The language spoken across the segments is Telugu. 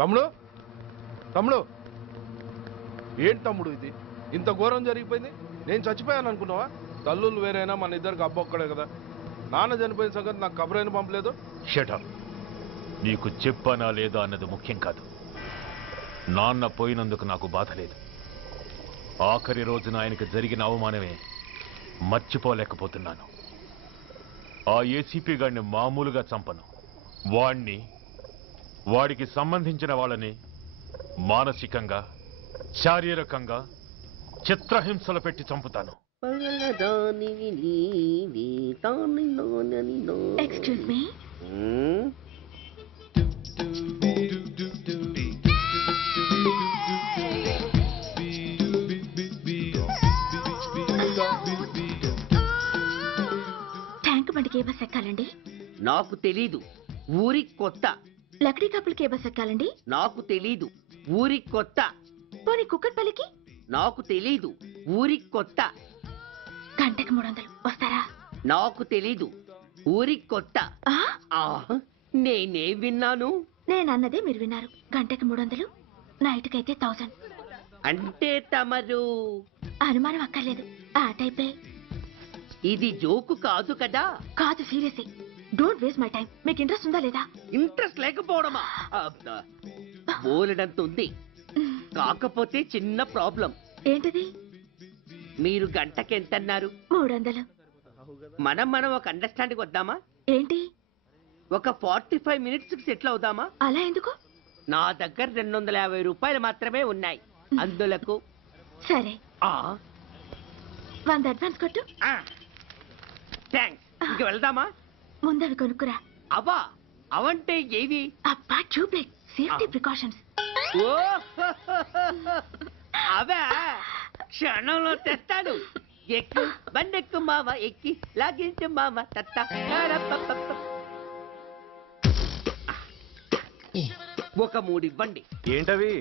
తమ్ముడు తమ్ముడు ఏంటి తమ్ముడు ఇది? ఇంత ఘోరం జరిగిపోయింది. నేను చచ్చిపోయాను అనుకున్నావా? తల్లులు వేరైనా మన ఇద్దరికి అబ్బొక్కడే కదా. నాన్న చనిపోయిన సంగతి నాకు కబరైన పంపలేదు. షటప్. నీకు చెప్పనా లేదా అన్నది ముఖ్యం కాదు. నాన్న పోయినందుకు నాకు బాధ లేదు. ఆఖరి రోజున ఆయనకు జరిగిన అవమానమే మర్చిపోలేకపోతున్నాను. ఆ ఏసీపీ గారిని మామూలుగా చంపను. వాడికి సంబంధించిన వాళ్ళని మానసికంగా శారీరకంగా చిత్రహింసలు పెట్టి చంపుతాను. Excuse me. ట్యాంక్ బండికి ఏ బస్ ఎక్కాలండి? నాకు తెలీదు, ఊరి కొత్త. లక్డీ కప్పులకి ఏ బస్ ఎక్కాలండి? నాకు తెలీదు, ఊరి కొత్త. పోనీ కుక్కట్పల్లికి? నాకు తెలీదు, ఊరి కొత్త. గంటకి 300 వస్తారా? నాకు తెలీదు, ఊరి కొత్త. నేనే విన్నాను. నేనన్నదే మీరు విన్నారు. గంటకి 300, నైట్కైతే 1000. అంటే తమరు అనుమానం అక్కర్లేదు, ఆ టైపే. ఇది జోకు కాదు కదా? కాదు, serious. Don't waste my time. మీకు ఇంట్రెస్ట్ ఉందా లేదా? ఇంట్రెస్ట్ లేకపోవడమా? బోలెడంత ఉంది. కాకపోతే చిన్న ప్రాబ్లం. ఏంటిది? మీరు గంటకి ఎంత అన్నారు? 300. మనం ఒక అండర్స్టాండింగ్ వద్దామా? ఏంటి? ఒక 45 మినిట్స్ కి సెటిల్ అవుదామా? అలా ఎందుకు? నా దగ్గర 250 రూపాయలు మాత్రమే ఉన్నాయి. అందులకు సరే, 100 అడ్వాన్స్ కొట్టు. థ్యాంక్స్. ఇంక వెళ్దామా? ముందవి కొనుక్కురా. అబ్బా, అవంటే ఏవి? అబ్బా, ట్యూబ్లైట్, సేఫ్టీ ప్రికాషన్స్. ఓ అవే క్షణంలో తెస్తాను. ఎక్కు, బండెక్కు మావ, ఎక్కి లాగించు మావ. ఒక 3 ఇవ్వండి. ఏంటవి?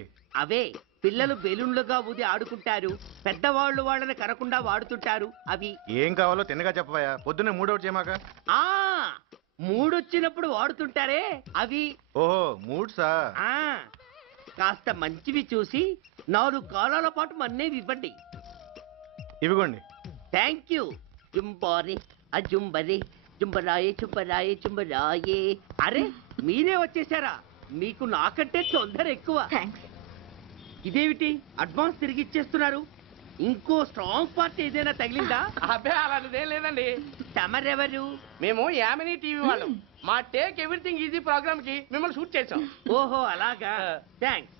అవే పిల్లలు బెలూన్లుగా ఊది ఆడుకుంటారు, పెద్దవాళ్ళు వాళ్ళని కరకుండా వాడుతుంటారు. అవి ఏం కావాలో తిన్నగా చెప్పవా? పొద్దున్నే మూడోటి చేయమాక. 3 వచ్చినప్పుడు వాడుతుంటారే అవి. ఓహో, మూడ్సా? కాస్త మంచివి చూసి 4 కాలాల పాటు మన్నేవి ఇవ్వండి. ఇవిగోండి. Thank you. జుంబారే అజుంబరే, జుంబరాయే చుంబరాయే చుంబరాయే. అరే, మీరే వచ్చేసారా? మీకు నాకంటే తొందర ఎక్కువ. ఇదేమిటి అడ్వాన్స్ తిరిగి ఇచ్చేస్తున్నారు? ఇంకో స్ట్రాంగ్ పార్టీ ఏదైనా తగిలిందా? అబ్బే, అలాంటిదేం లేదండి. తమరెవరు? మేము యామినీ టీవీ వాళ్ళం. మా టేక్ ఎవ్రీథింగ్ ఈజీ ప్రోగ్రామ్ కి మిమ్మల్ని షూట్ చేసాం. ఓహో, అలాగా. థ్యాంక్స్.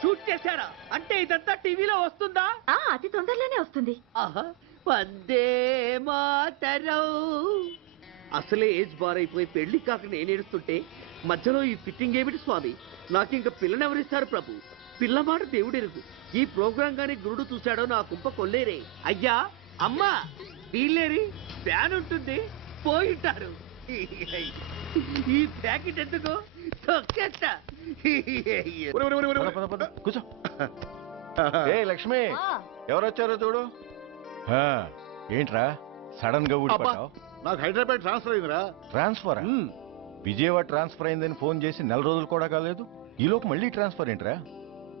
షూట్ చేశారా? అంటే ఇదంతా టీవీలో వస్తుందా? అతి తొందరలోనే వస్తుంది. వందే మాతరం. అసలే ఏజ్ బార్ అయిపోయి పెళ్లి కాక నేను ఏడుస్తుంటే మధ్యలో ఈ ఫిట్టింగ్ ఏమిటి స్వామి? నాకింక పిల్లనెవరిస్తారు ప్రభు? పిల్లమాట దేవుడెరుగు. ఈ ప్రోగ్రాం గాని గురుడు చూశాడో నా కుంప కొల్లేరే. అయ్యా, అమ్మా, వీళ్ళేరి ఫ్యాన్ ఉంటుంది, పోయింటారు. ఈ ప్యాకెట్ ఎందుకు తొక్కేస్తా. కూర్చో. ఏ లక్ష్మి, ఎవరొచ్చారో చూడు. ఏంట్రా సడన్ గా ఊడిపడ్డావు? నాకు హైదరాబాద్ ట్రాన్స్ఫర్ అయిందిరా. ట్రాన్స్ఫర్? విజయవాడ ట్రాన్స్ఫర్ అయిందని ఫోన్ చేసి 4 రోజులు కూడా కాలేదు. ఈలోపు మళ్ళీ ట్రాన్స్ఫర్ ఏంట్రా?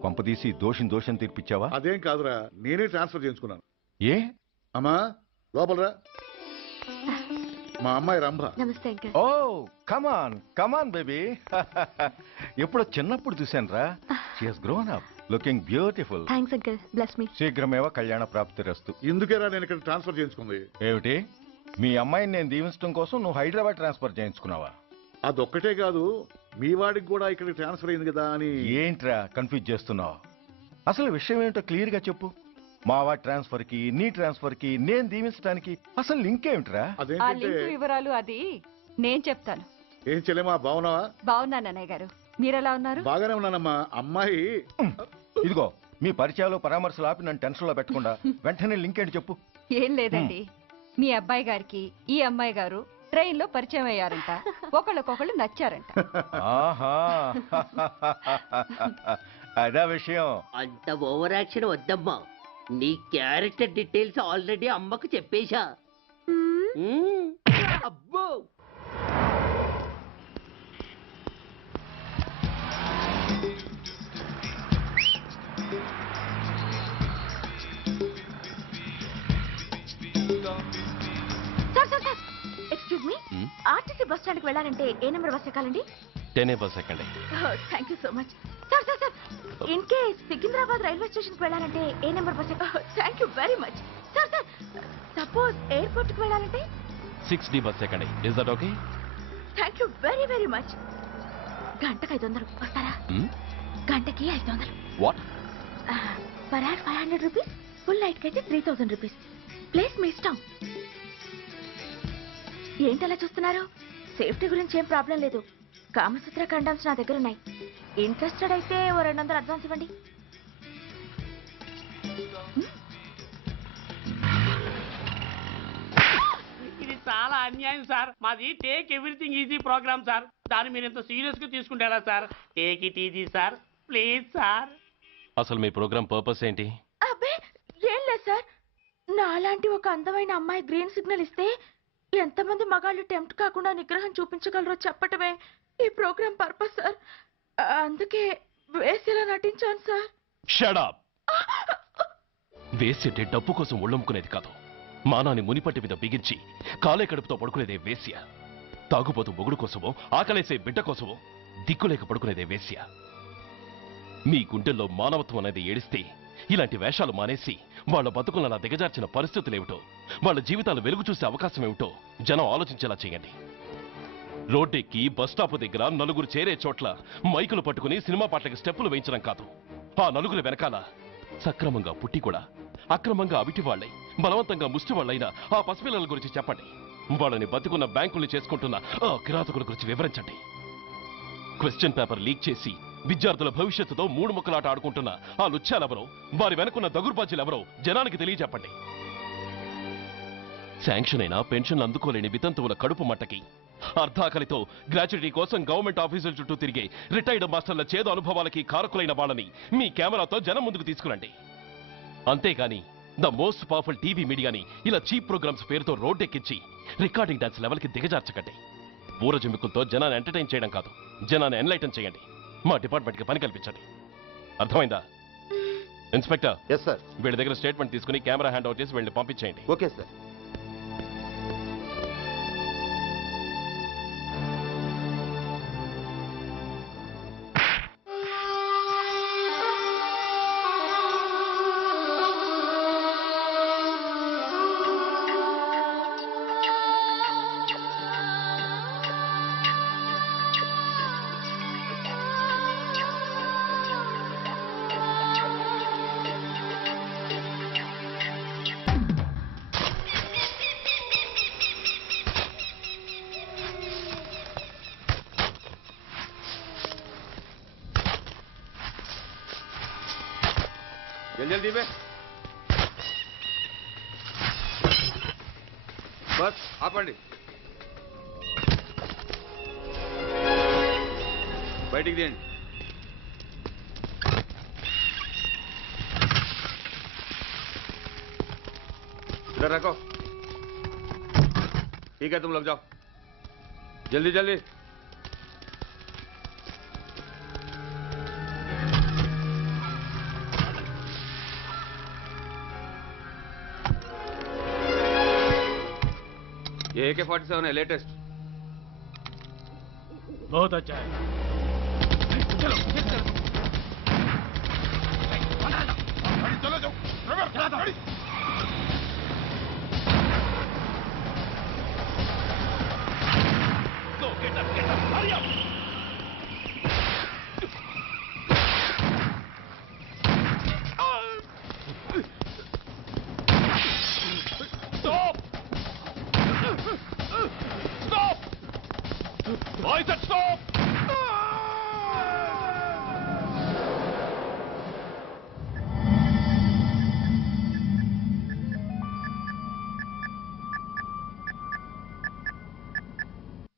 కొంపదీసి దోషం తీర్పిచ్చావా? అదేం కాదురా, నేనే ట్రాన్స్ఫర్ చేసుకున్నాను. ఏ? అమ్మా, లోపలరా. మా అమ్మాయి రంభ. నమస్తే. ఓ, కమాన్ కమాన్ బేబీ. ఎప్పుడో చిన్నప్పుడు చూశాను రా. She has grown up, looking beautiful. Thanks uncle, bless me. శీఘ్రమేవ కళ్యాణ ప్రాప్తిరస్తు. ఇందుకేరా నేను ఇక్కడ ట్రాన్స్ఫర్ చేయించుకుంది. ఏమిటి? మీ అమ్మాయిని నేను దీవించడం కోసం నువ్వు హైదరాబాద్ ట్రాన్స్ఫర్ చేయించుకున్నావా? అదొక్కటే కాదు, మీ వాడికి కూడా ఇక్కడికి ట్రాన్స్ఫర్ అయింది కదా అని. ఏంట్రా కన్ఫ్యూజ్ చేస్తున్నావు? అసలు విషయం ఏంటో క్లియర్ గా చెప్పు. మా వాడి ట్రాన్స్ఫర్ కి నీ ట్రాన్స్ఫర్ కి నేను దీవించడానికి అసలు లింక్ ఏమిట్రా? అదేంటంటే వివరాలు అది నేను చెప్తాను. ఏం చెల్లెమా, బాగున్నావా? బాగున్నాను అన్నయ్య గారు, మీరెలా ఉన్నారు? బాగానే ఉన్నానమ్మా. అమ్మాయి ఇదిగో, మీ పరిచయాలు పరామర్శలు ఆపి నన్ను టెన్షన్ లో పెట్టకుండా వెంటనే లింక్ ఏంటి చెప్పు. ఏం లేదండి, మీ అబ్బాయి గారికి ఈ అమ్మాయి గారు ట్రైన్ లో పరిచయం అయ్యారంట, ఒకళ్ళకొకళ్ళు నచ్చారంట. ఆహా, అదా విషయం. అంత ఓవర్ యాక్షన్ వద్దమ్మా. నీ క్యారెక్టర్ డీటెయిల్స్ ఆల్రెడీ అమ్మకు చెప్పేశా. అబ్బో, ఎక్స్క్యూజ్ మీ, ఆర్టీసీ బస్ స్టాండ్కి వెళ్ళాలంటే ఏ నెంబర్ బస్ ఎక్కాలండి? 10 బస్ ఎక్కండి. Thank you so much. Sir sir sir, in case Secunderabad railway స్టేషన్కి వెళ్ళాలంటే ఏ నెంబర్ బస్ ఎక్కాలి? Thank you very much. Sir sir, suppose ఎయిర్పోర్ట్కి వెళ్ళాలంటే? 6D బస్ ఎక్కండి. Is that okay? Thank you very very much. గంటకి 500 వస్తారా? గంటకి 500. What? Per hour 500 rupees, full నైట్కి అయితే 3000 రూపీస్. ప్లేస్ మీ ఇష్టం. ఏంటలా చూస్తున్నారు? సేఫ్టీ గురించి ఏం ప్రాబ్లం లేదు. కామసూత్ర కండమ్స్ నా దగ్గర ఉన్నాయి. ఇంట్రెస్టెడ్ అయితే ఓ 200 అడ్వాన్స్ ఇవ్వండి. ఇది చాలా అన్యాయం సార్. మాది take everything easy programme sir. దాన్ని మీరు ఇంత సీరియస్ గా తీసుకుంటారా sir? Take it easy sir, please sir. అసలు మీ ప్రోగ్రామ్ పర్పస్ ఏంటి? అబ్బే ఏం లేదు సార్. నాలాంటి ఒక అందమైన అమ్మాయి గ్రీన్ సిగ్నల్ ఇస్తే ఎంతమంది మగాళ్ళు టెంప్ట్ కాకుండా నిగ్రహం చూపించగలరో చెప్పటమే ఈ ప్రోగ్రామ్ పర్పస్ సార్. అందుకే వేసేలా నటించాను సార్. Shut up. వేసంటే డబ్బు కోసం ఒళ్ళమ్ముకునేది కాదు. మానాన్ని మునిపట్టి మీద బిగించి కాలే కడుపుతో పడుకునేదే వేశ్య. తాగుపోతూ మొగుడు కోసమో ఆకలేసే బిడ్డ కోసమో దిక్కులేక పడుకునేదే వేశ్య. మీ గుండెల్లో మానవత్వం అనేది ఏడిస్తే ఇలాంటి వేషాలు మానేసి వాళ్ళ బతుకులను అలా దిగజార్చిన పరిస్థితులేమిటో, వాళ్ళ జీవితాలు వెలుగు చూసే అవకాశం ఏమిటో జనం ఆలోచించేలా చేయండి. రోడ్డెక్కి బస్టాప్ దగ్గర నలుగురు చేరే చోట్ల మైకులు పట్టుకుని సినిమా పాటలకి స్టెప్పులు వేయించడం కాదు. ఆ నలుగురు వెనకాల సక్రమంగా పుట్టి కూడా అక్రమంగా అవిటి వాళ్ళై బలవంతంగా ముష్టి వాళ్ళైన ఆ పసిపిల్లల గురించి చెప్పండి. వాళ్ళని బతుకున్న బ్యాంకుల్ని చేసుకుంటున్న ఆ కిరాతకుల గురించి వివరించండి. క్వశ్చన్ పేపర్ లీక్ చేసి విద్యార్థుల భవిష్యత్తుతో 3 ముక్కలాట ఆడుకుంటున్న ఆ లుచ్చాలెవరో, వారి వెనుకున్న దగుర్బాజీలెవరో జనానికి తెలియజెప్పండి. శాంక్షన్ అయినా పెన్షన్లు అందుకోలేని వితంతువుల కడుపు మట్టకి, అర్ధాకలితో గ్రాట్యుటీ కోసం గవర్నమెంట్ ఆఫీసుల చుట్టూ తిరిగే రిటైర్డ్ మాస్టర్ల చేదు అనుభవాలకి కారకులైన వాళ్ళని మీ కెమెరాతో జనం ముందుకు తీసుకురండి. అంతేగాని ద మోస్ట్ పవర్ఫుల్ టీవీ మీడియాని ఇలా చీప్ ప్రోగ్రామ్స్ పేరుతో రోడ్డెక్కించి రికార్డింగ్ డాన్స్ లెవెల్కి దిగజార్చకండి. ఊరజుమ్మికులతో జనాన్ని ఎంటర్టైన్ చేయడం కాదు, జనాన్ని ఎన్లైటన్ చేయండి. మా డిపార్ట్మెంట్కి పని కల్పించండి. అర్థమైందా? Inspector, yes sir. వీళ్ళ దగ్గర స్టేట్మెంట్ తీసుకుని కెమెరా హ్యాండ్ అవుట్ చేసి వీళ్ళని పంపించేయండి. Okay sir. जल्दी में बस ఆపండి. బయటికి తీయండి. इधर रखो. ठीक है, तुम लोग जाओ. जल्दी जल्दी. ये AK-47 है, लेटेस्ट. बहुत अच्छा है. चलो चलो चलो. Go, get up, hurry up. Stop! Stop! I said stop!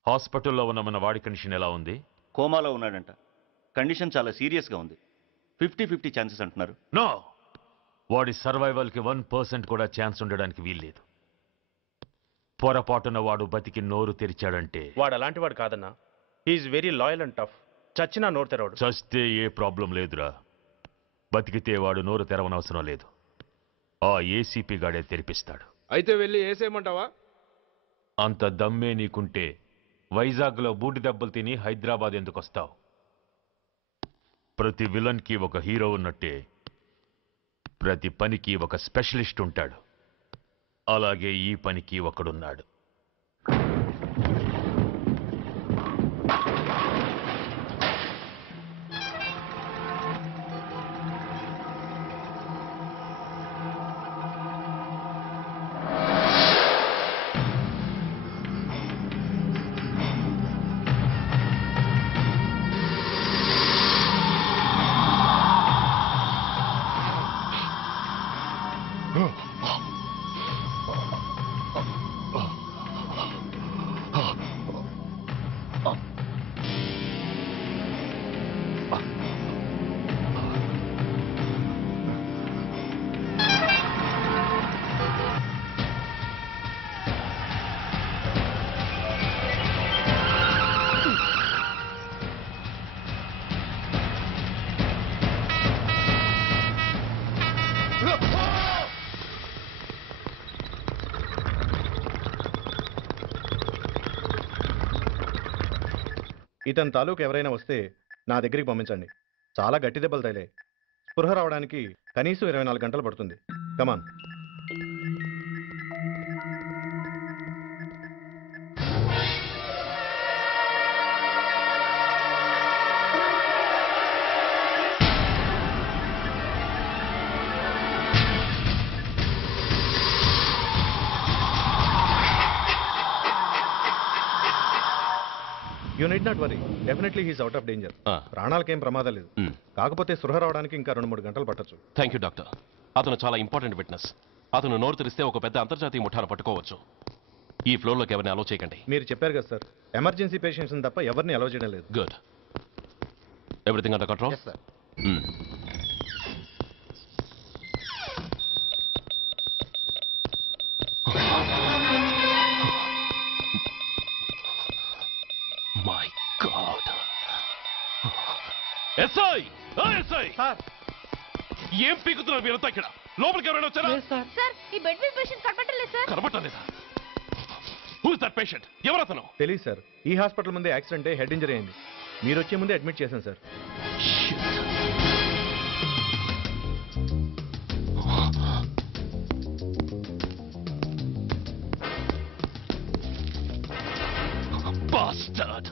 హాస్పిటల్లో ఉన్న మన వాడి కండిషన్ ఎలా ఉంది? కోమాలో ఉన్నాడంట. కండిషన్ చాలా సీరియస్గా ఉంది. 50-50 ఛాన్సెస్ అంటున్నారు. నో, వాడి సర్వైవల్కి 1% కూడా ఛాన్స్ ఉండడానికి వీల్లేదు. పొరపాటున వాడు బతికి నోరు తెరిచాడంటే వాడు అలాంటి వాడు కాదన్నా. He's very loyal and tough. చచ్చినా నోరు తెరవడు. చస్తే ఏ ప్రాబ్లం లేదురా. బతికితే వాడు నోరు తెరవనవసరం లేదు. ఆ ఏసీపీ గాడే తెరిపిస్తాడు. అయితే వెళ్ళి వేసేయమంటావా? అంత దమ్మే నీకుంటే వైజాగ్లో బూటి దెబ్బలు తిని హైదరాబాద్ ఎందుకు వస్తావు? ప్రతి విలన్కి ఒక హీరో ఉన్నట్టే ప్రతి పనికి ఒక స్పెషలిస్ట్ ఉంటాడు. అలాగే ఈ పనికి ఒకడున్నాడు. ఇతని తాలూకు ఎవరైనా వస్తే నా దగ్గరికి పంపించండి. చాలా గట్టి దెబ్బలు తగిలాయి. స్పృహ రావడానికి కనీసం 24 గంటలు పడుతుంది. Come on. You need not worry, definitely he's out of danger. ప్రాణాలకేం ప్రమాదం లేదు. కాకపోతే స్పృహ రావడానికి ఇంకా 2-3 గంటలు పట్టొచ్చు. Thank you doctor. అతను చాలా ఇంపార్టెంట్ విట్నెస్. అతను నోరు తెరిస్తే ఒక పెద్ద అంతర్జాతీయ ముఠాను పట్టుకోవచ్చు. ఈ ఫ్లోర్లోకి ఎవరిని అలో చేయకండి. మీరు చెప్పారు కదా సార్, ఎమర్జెన్సీ పేషెంట్స్ తప్ప ఎవరిని అలో చేయడం లేదు. Good. Everything under control? My God. SI! SI! ఏం పీకుతున్నారు మీరంతా ఇక్కడ? లోపలికి ఎవరైనా వచ్చారా? సార్, ఈ బెడ్ మీద పేషెంట్ కనబడలేదు సార్. కనబడలేదా? Who is that patient? ఎవరు అతను? తెలియదు సార్. ఈ హాస్పిటల్ ముందే యాక్సిడెంట్ అయ్యి హెడ్ ఇంజరీ అయింది. మీరు వచ్చే ముందే అడ్మిట్ చేశాను సార్. Bastard!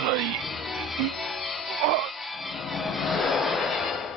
Ay.